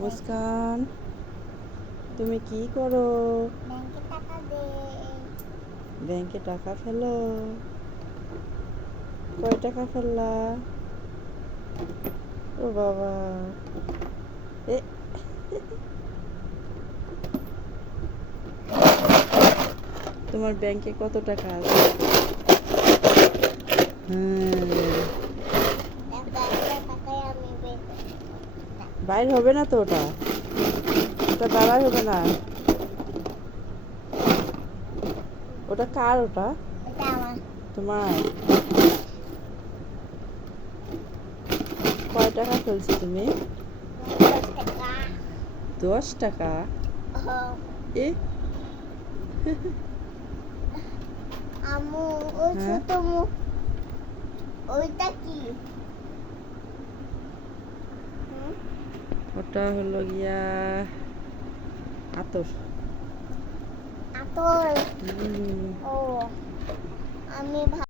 মুস্কান, তুমি কি করো? ব্যাংকে টাকা দে। ব্যাংকে টাকা ফেলো? কয় টাকা ফেললা? ও বাবা, এ তোমার ব্যাংকে কত টাকা আছে? টাকায় আমি বাইর হবে না তো ওটা, ওটা দাঁড়াই হবে না। ওটা কার? ওটা এটা আমার তোমার? কয় টাকা ফেলছো তুমি? 10 টাকা। 10 টাকা? এ আমু ওই হ্যাঁ, ছোট ওইটা কি? ওটা হলো গিয়া আতর। আতর। হুম। ও আমি